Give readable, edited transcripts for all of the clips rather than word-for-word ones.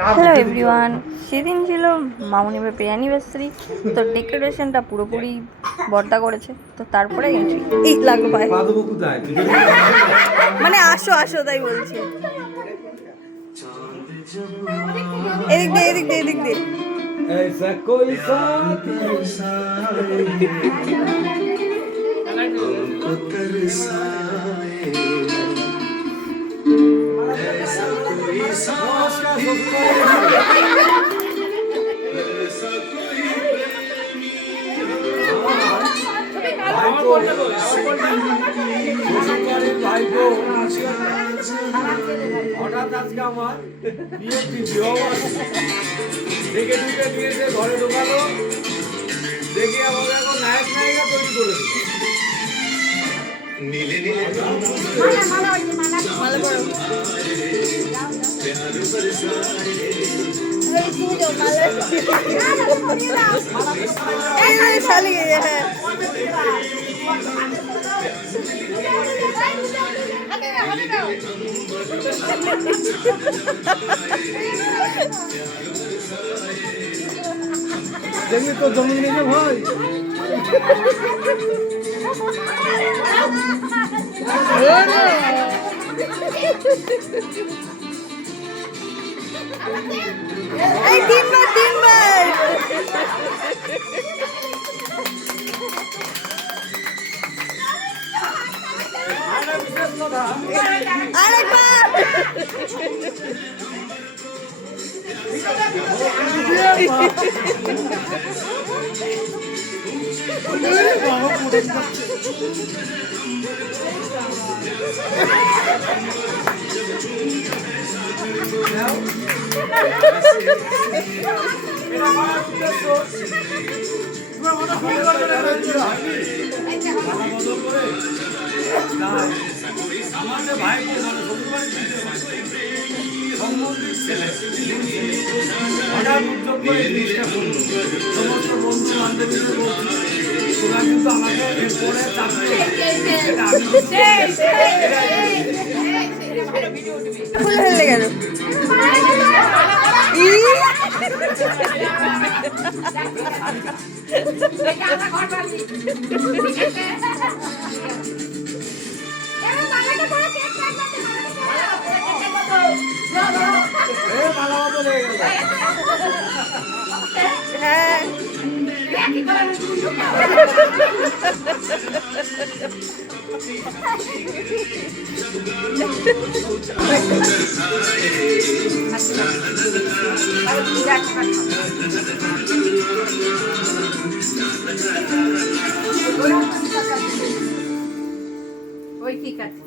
Hello everyone, সেদিন ছিল মামুনি বাপের অ্যানিভার্সারি। তো ডেকোরেশনটা পুরোপুরি বর্দা করেছে। তো তারপরে এন্ট্রি এই লাগলো পায়, মানে আসো আসো তাই বলছি। এদিক দে এদিক দে এদিক দে। ऐसा कोई साथ हमको तरसाए ऐसा कोई साथ ऐसा कोई प्रेमी ভাইপো হঠাৎ আজকে আমার বিয়ের ভিডিও দেখে ঢুকে দিয়েছে, ঘরে ঢোকালো, দেখে আমাদের এখন নায়ক নায়িকা তৈরি করে দিল। नीले नीले দেখবি তো জমি নিয়ে ভাই এই তিনবার আরেকবার আমাদের ভাই সম্বন্ধের ছেলে হঠাৎ উদ্যোগ করে জিনিসটা করলো। সমস্ত বন্ধু বান্ধবীদের বলছি তোরা কিন্তু আমাকে এরপরে চাকরি ফুল ফেলে গেল। হ্যাঁ ওই ঠিক আছে।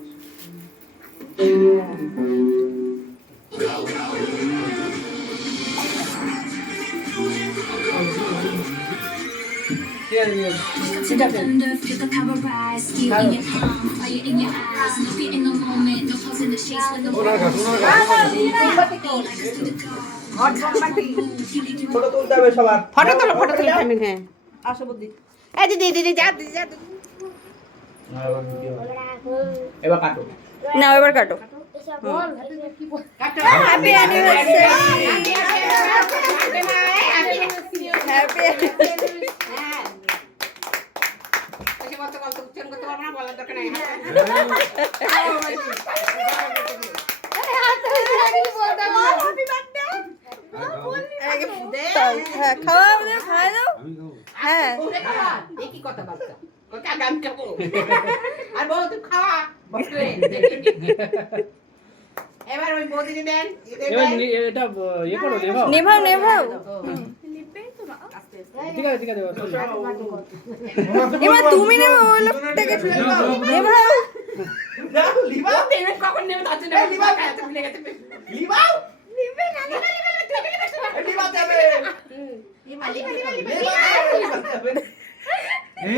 Thunder, feel the power rise, feel in your palm, fire in your eyes, no fear in the moment, no pause in the chase when the world শোনা like us to the car. Photo তোলো আমি। হ্যাঁ আসো বুদ্ধি। এই দিদি দিদি যা দিদি যা। এবার কাটো। না এবার কাটো। হ্যাপি অ্যানিভার্সারি, হ্যাপি খাওয়া খাওয়া দাও। হ্যাঁ দেখি কত বাচ্চা কোথা গান খাবো আর বউ তুই খাওয়া বসলে এবার ওই বৌদি দেন এটা ইয়ে করো নেভাও নেভাও নেভাও। ঠিক আছে এবার তুমি নেবো ওই লোকটাকে নেভাও। লিবাও দেবে কখন নেবে তাতে না লিবাও খাইতে ভুলে গেছে লিবাও লিবে না লিবাও যাবে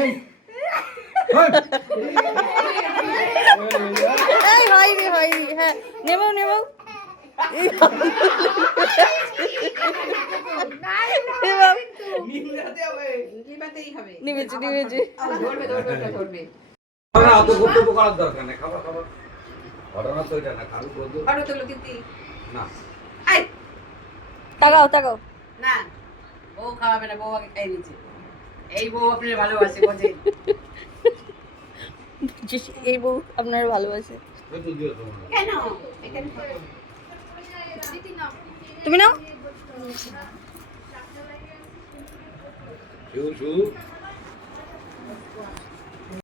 এই এই হয়নি হয়নি। হ্যাঁ নেভাও নেভাও। নেভাও নিবেছি নিবেছি। ধরবে অত কর্তব্য করার দরকার নেই। খাবার ঘটনা তো এটা না, খাবার বলতে ফটো তুলো দিদি না। আই তাকাও তাকাও। না বউ খাওয়াবে না, বউ আগে খাই নিচ্ছে। এই বউ আপনার ভালোবাসে বোঝে। এই বউ আপনার ভালোবাসে। কেন এখানে তুমি নাও। শু